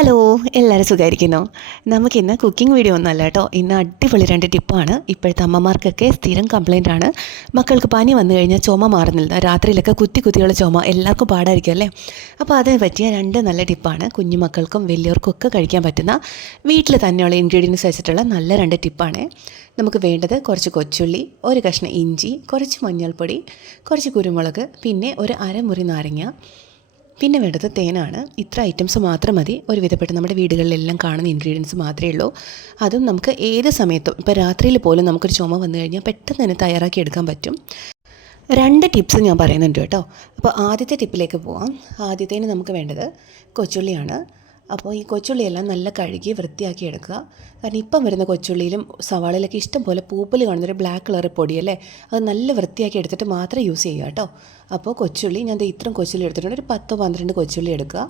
Hello എല്ലാവരും സുഖമായിരിക്കുന്നു നമുക്കിന്ന് കുക്കിംഗ് വീഡിയോ ഒന്നല്ല കേട്ടോ. ഇന്ന് അടിപൊളി രണ്ട് ടിപ്പാണ് ഇപ്പോഴത്തെ അമ്മമാർക്കൊക്കെ സ്ഥിരം കംപ്ലൈന്റ് ആണ്. മക്കൾക്ക് പനി വന്നു കഴിഞ്ഞാൽ ചുമ മാറുന്നില്ല. രാത്രിയിലൊക്കെ കുത്തി കുത്തിയുള്ള ചുമ എല്ലാവർക്കും പാടായിരിക്കും അല്ലേ? അപ്പോൾ അതിന് പറ്റിയ രണ്ട് നല്ല ടിപ്പാണ് കുഞ്ഞു മക്കൾക്കും വലിയവർക്കും ഒക്കെ കഴിക്കാൻ പറ്റുന്ന വീട്ടിൽ തന്നെയുള്ള ഇൻഗ്രീഡിയൻസ് വെച്ചിട്ടുള്ള നല്ല രണ്ട് ടിപ്പാണ് നമുക്ക് വേണ്ടത് കുറച്ച് കൊച്ചുള്ളി ഒരു കഷ്ണം ഇഞ്ചി കുറച്ച് മഞ്ഞൾപ്പൊടി കുറച്ച് കുരുമുളക് പിന്നെ ഒരു അരമുറി നാരങ്ങ പിന്നെ വേണ്ടത് തേനാണ്. ഇത്ര ഐറ്റംസ് മാത്രം മതി. ഒരുവിധപ്പെട്ട നമ്മുടെ വീടുകളിലെല്ലാം കാണുന്ന ഇൻഗ്രീഡിയൻസ് മാത്രമേ ഉള്ളൂ. അതും നമുക്ക് ഏത് സമയത്തും ഇപ്പോൾ രാത്രിയിൽ പോലും നമുക്കൊരു ചുമ വന്നു കഴിഞ്ഞാൽ പെട്ടെന്ന് തന്നെ തയ്യാറാക്കി എടുക്കാൻ പറ്റും. രണ്ട് ടിപ്സ് ഞാൻ പറയുന്നുണ്ട് കേട്ടോ. അപ്പോൾ ആദ്യത്തെ ടിപ്പിലേക്ക് പോവാം. ആദ്യത്തേന് നമുക്ക് വേണ്ടത് കൊച്ചുള്ളിയാണ്. അപ്പോൾ ഈ കൊച്ചുള്ളിയെല്ലാം നല്ല കഴുകി വൃത്തിയാക്കി എടുക്കുക. കാരണം ഇപ്പം വരുന്ന കൊച്ചുള്ളിയിലും സവാളയിലൊക്കെ ഇഷ്ടം പോലെ പൂപ്പൽ കാണുന്നൊരു ബ്ലാക്ക് കളർ പൊടി അല്ലേ? അത് നല്ല വൃത്തിയാക്കി എടുത്തിട്ട് മാത്രം യൂസ് ചെയ്യുക കേട്ടോ. അപ്പോൾ കൊച്ചുള്ളി ഞാൻ ഇത്രയും കൊച്ചുള്ളി എടുത്തിട്ടുണ്ട്. ഒരു പത്തോ പന്ത്രണ്ട് കൊച്ചുള്ളി എടുക്കുക.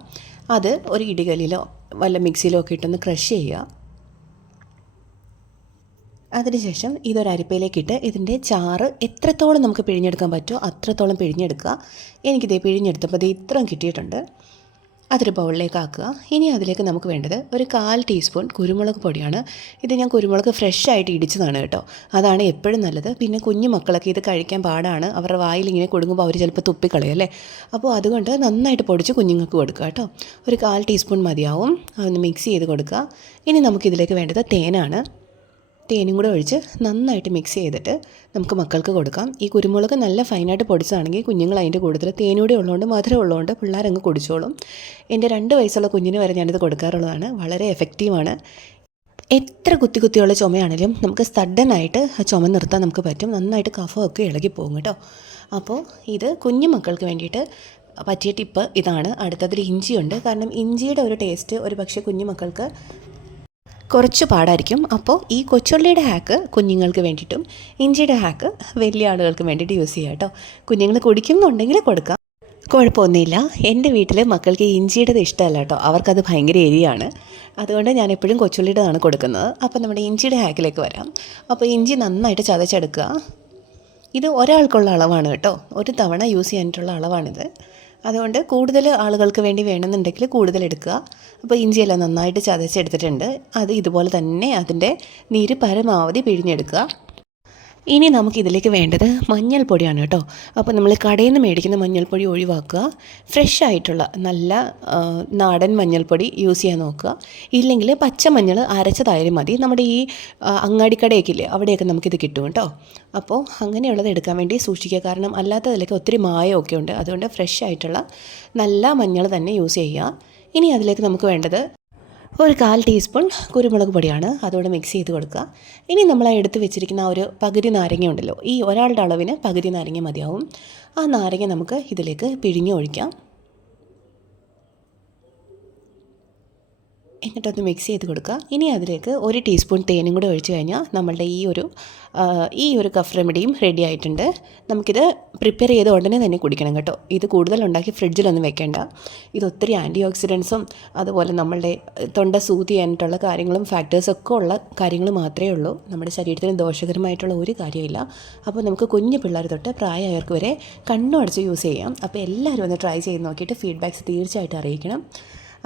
അത് ഒരു ഇടികലിലോ വല്ല മിക്സിയിലോ ഒക്കെ ഇട്ടൊന്ന് ക്രഷ് ചെയ്യുക. അതിനുശേഷം ഇതൊരു അരിപ്പയിലേക്കിട്ട് ഇതിന്റെ ചാറ് എത്രത്തോളം നമുക്ക് പിഴിഞ്ഞെടുക്കാൻ പറ്റുമോ അത്രത്തോളം പിഴിഞ്ഞെടുക്കുക. എനിക്കിതേ പിഴിഞ്ഞെടുത്തപ്പോൾ ഇത് ഇത്രയും കിട്ടിയിട്ടുണ്ട്. അതൊരു ബൗളിലേക്ക് ആക്കുക. ഇനി അതിലേക്ക് നമുക്ക് വേണ്ടത് ഒരു കാൽ ടീസ്പൂൺ കുരുമുളക് പൊടിയാണ്. ഇത് ഞാൻ കുരുമുളക് ഫ്രഷ് ആയിട്ട് ഇടിച്ചതാണ് കേട്ടോ. അതാണ് എപ്പോഴും നല്ലത്. പിന്നെ കുഞ്ഞു മക്കളൊക്കെ ഇത് കഴിക്കാൻ പാടാണ്. അവരുടെ വായിൽ ഇങ്ങനെ കൊടുക്കുമ്പോൾ അവർ ചിലപ്പോൾ തുപ്പിക്കളയും അല്ലേ? അപ്പോൾ അതുകൊണ്ട് നന്നായിട്ട് പൊടിച്ച് കുഞ്ഞുങ്ങൾക്ക് കൊടുക്കുക കേട്ടോ. ഒരു കാൽ ടീസ്പൂൺ മതിയാവും. അതൊന്ന് മിക്സ് ചെയ്ത് കൊടുക്കുക. ഇനി നമുക്കിതിലേക്ക് വേണ്ടത് തേനാണ്. തേനും കൂടെ ഒഴിച്ച് നന്നായിട്ട് മിക്സ് ചെയ്തിട്ട് നമുക്ക് മക്കൾക്ക് കൊടുക്കാം. ഈ കുരുമുളക് നല്ല ഫൈനായിട്ട് പൊടിച്ചതാണെങ്കിൽ കുഞ്ഞുങ്ങൾ അതിന്റെ കൂടുതൽ തേനൂടെ ഉള്ളതുകൊണ്ട് മധുരം ഉള്ളതുകൊണ്ട് പിള്ളേരങ്ങ് കുടിച്ചോളും. എന്റെ രണ്ട് വയസ്സുള്ള കുഞ്ഞിന് വരെ ഞാനിത് കൊടുക്കാറുള്ളതാണ്. വളരെ എഫക്റ്റീവാണ് എത്ര കുത്തി കുത്തിയുള്ള ചുമയാണെങ്കിലും നമുക്ക് സഡനായിട്ട് ചുമ നിർത്താൻ നമുക്ക് പറ്റും. നന്നായിട്ട് കഫമൊക്കെ ഇളകി പോകും കേട്ടോ. അപ്പോൾ ഇത് കുഞ്ഞു മക്കൾക്ക് വേണ്ടിയിട്ട് പറ്റിയ ടിപ്പ് ഇതാണ്. അടുത്തതിൽ ഇഞ്ചിയുണ്ട്. കാരണം ഇഞ്ചിയുടെ ഒരു ടേസ്റ്റ് ഒരു പക്ഷേ കുഞ്ഞു മക്കൾക്ക് കുറച്ച് പാടായിരിക്കും. അപ്പോൾ ഈ കൊച്ചുള്ളിയുടെ ഹാക്ക് കുഞ്ഞുങ്ങൾക്ക് വേണ്ടിയിട്ടും ഇഞ്ചിയുടെ ഹാക്ക് വലിയ ആളുകൾക്ക് വേണ്ടിയിട്ട് യൂസ് ചെയ്യാം കേട്ടോ കുഞ്ഞുങ്ങൾ കുടിക്കുന്നുണ്ടെങ്കിൽ കൊടുക്കാം. കുഴപ്പമൊന്നുമില്ല. എന്റെ വീട്ടിൽ മക്കൾക്ക് ഇഞ്ചിയുടേത് ഇഷ്ടമല്ല കേട്ടോ അവർക്കത് ഭയങ്കര എരിയാണ്. അതുകൊണ്ട് ഞാൻ എപ്പോഴും കൊച്ചുള്ളിയുടേതാണ് കൊടുക്കുന്നത്. അപ്പോൾ നമ്മുടെ ഇഞ്ചിയുടെ ഹാക്കിലേക്ക് വരാം. അപ്പോൾ ഇഞ്ചി നന്നായിട്ട് ചതച്ചെടുക്കുക. ഇത് ഒരാൾക്കുള്ള അളവാണ് കേട്ടോ ഒരു തവണ യൂസ് ചെയ്യാനായിട്ടുള്ള അളവാണിത്. അതുകൊണ്ട് കൂടുതൽ ആളുകൾക്ക് വേണ്ടി വേണമെന്നുണ്ടെങ്കിൽ കൂടുതൽ എടുക്കുക. അപ്പോൾ ഇഞ്ചിയെല്ലാം നന്നായിട്ട് ചതച്ചെടുത്തിട്ടുണ്ട്. അത് ഇതുപോലെ തന്നെ അതിന്റെ നീര് പരമാവധി പിഴിഞ്ഞെടുക്കുക. ഇനി നമുക്ക് ഇതിലേക്ക് വേണ്ടത് മഞ്ഞൾപ്പൊടിയാണ് കേട്ടോ. അപ്പോൾ നമ്മൾ കടയിൽ നിന്ന് മേടിക്കുന്ന മഞ്ഞൾപ്പൊടി ഒഴിവാക്കുക. ഫ്രഷ് ആയിട്ടുള്ള നല്ല നാടൻ മഞ്ഞൾപ്പൊടി യൂസ് ചെയ്യാൻ നോക്കുക. ഇല്ലെങ്കിൽ പച്ച മഞ്ഞൾ അരച്ചതായാലും മതി. നമ്മുടെ ഈ അങ്ങാടിക്കടയൊക്കെ ഇല്ലേ അവിടെയൊക്കെ നമുക്കിത് കിട്ടും കേട്ടോ. അപ്പോൾ അങ്ങനെയുള്ളത് എടുക്കാൻ വേണ്ടി സൂക്ഷിക്കുക. കാരണം അല്ലാത്തതിലൊക്കെ ഒത്തിരി മായമൊക്കെ ഉണ്ട് അതുകൊണ്ട് ഫ്രഷ് ആയിട്ടുള്ള നല്ല മഞ്ഞൾ തന്നെ യൂസ് ചെയ്യുക. ഇനി അതിലേക്ക് നമുക്ക് വേണ്ടത് ഒരു കാൽ ടീസ്പൂൺ കുരുമുളക് പൊടിയാണ് അതോടെ മിക്സ് ചെയ്ത് കൊടുക്കുക. ഇനി നമ്മൾ എടുത്ത് വെച്ചിരിക്കുന്ന ഒരു പകുതി നാരങ്ങ ഉണ്ടല്ലോ ഈ ഒരാളുടെ അളവിന് പകുതി നാരങ്ങ മതിയാവും. ആ നാരങ്ങ നമുക്ക് ഇതിലേക്ക് പിഴിഞ്ഞ് ഒഴിക്കാം. എന്നിട്ടത് മിക്സ് ചെയ്ത് കൊടുക്കുക. ഇനി അതിലേക്ക് ഒരു ടീസ്പൂൺ തേനും കൂടി ഒഴിച്ച് കഴിഞ്ഞാൽ നമ്മളുടെ ഈ ഒരു ഈ ഒരു കഫ് റെമഡിയും റെഡി ആയിട്ടുണ്ട്. നമുക്കിത് പ്രിപ്പയർ ചെയ്ത് ഉടനെ തന്നെ കുടിക്കണം കേട്ടോ. ഇത് കൂടുതൽ ഉണ്ടാക്കി ഫ്രിഡ്ജിലൊന്നും വെക്കേണ്ട. ഇത് ഒത്തിരി ആന്റി ഓക്സിഡൻസും അതുപോലെ നമ്മളുടെ തൊണ്ട സൂതി ചെയ്യാനായിട്ടുള്ള കാര്യങ്ങളും ഫാക്ടേഴ്സൊക്കെ ഉള്ള കാര്യങ്ങൾ മാത്രമേ ഉള്ളൂ. നമ്മുടെ ശരീരത്തിന് ദോഷകരമായിട്ടുള്ള ഒരു കാര്യമില്ല. അപ്പോൾ നമുക്ക് കുഞ്ഞു പിള്ളേർ തൊട്ട് പ്രായമായവർക്ക് വരെ കണ്ണുടച്ച് യൂസ് ചെയ്യാം. അപ്പോൾ എല്ലാവരും ഒന്ന് ട്രൈ ചെയ്ത് നോക്കിയിട്ട് ഫീഡ്ബാക്ക്സ് തീർച്ചയായിട്ടും അറിയിക്കണം.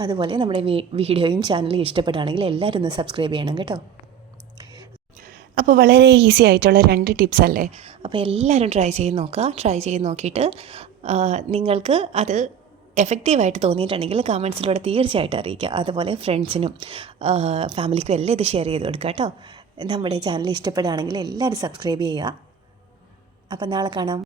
അതുപോലെ നമ്മുടെ വീഡിയോയും ചാനലും ഇഷ്ടപ്പെടുകയാണെങ്കിൽ എല്ലാവരും ഒന്ന് സബ്സ്ക്രൈബ് ചെയ്യണം കേട്ടോ. അപ്പോൾ വളരെ ഈസി ആയിട്ടുള്ള രണ്ട് ടിപ്സ് അല്ലേ? അപ്പോൾ എല്ലാവരും ട്രൈ ചെയ്ത് നോക്കുക. ട്രൈ ചെയ്ത് നോക്കിയിട്ട് നിങ്ങൾക്ക് അത് എഫക്റ്റീവായിട്ട് തോന്നിയിട്ടുണ്ടെങ്കിൽ കമൻസിലൂടെ തീർച്ചയായിട്ടും അറിയിക്കുക. അതുപോലെ ഫ്രണ്ട്സിനും ഫാമിലിക്കും എല്ലാം ഇത് ഷെയർ ചെയ്ത് കൊടുക്കുക കേട്ടോ. നമ്മുടെ ചാനൽ ഇഷ്ടപ്പെടുകയാണെങ്കിൽ എല്ലാവരും സബ്സ്ക്രൈബ് ചെയ്യുക. അപ്പോൾ നാളെ കാണാം.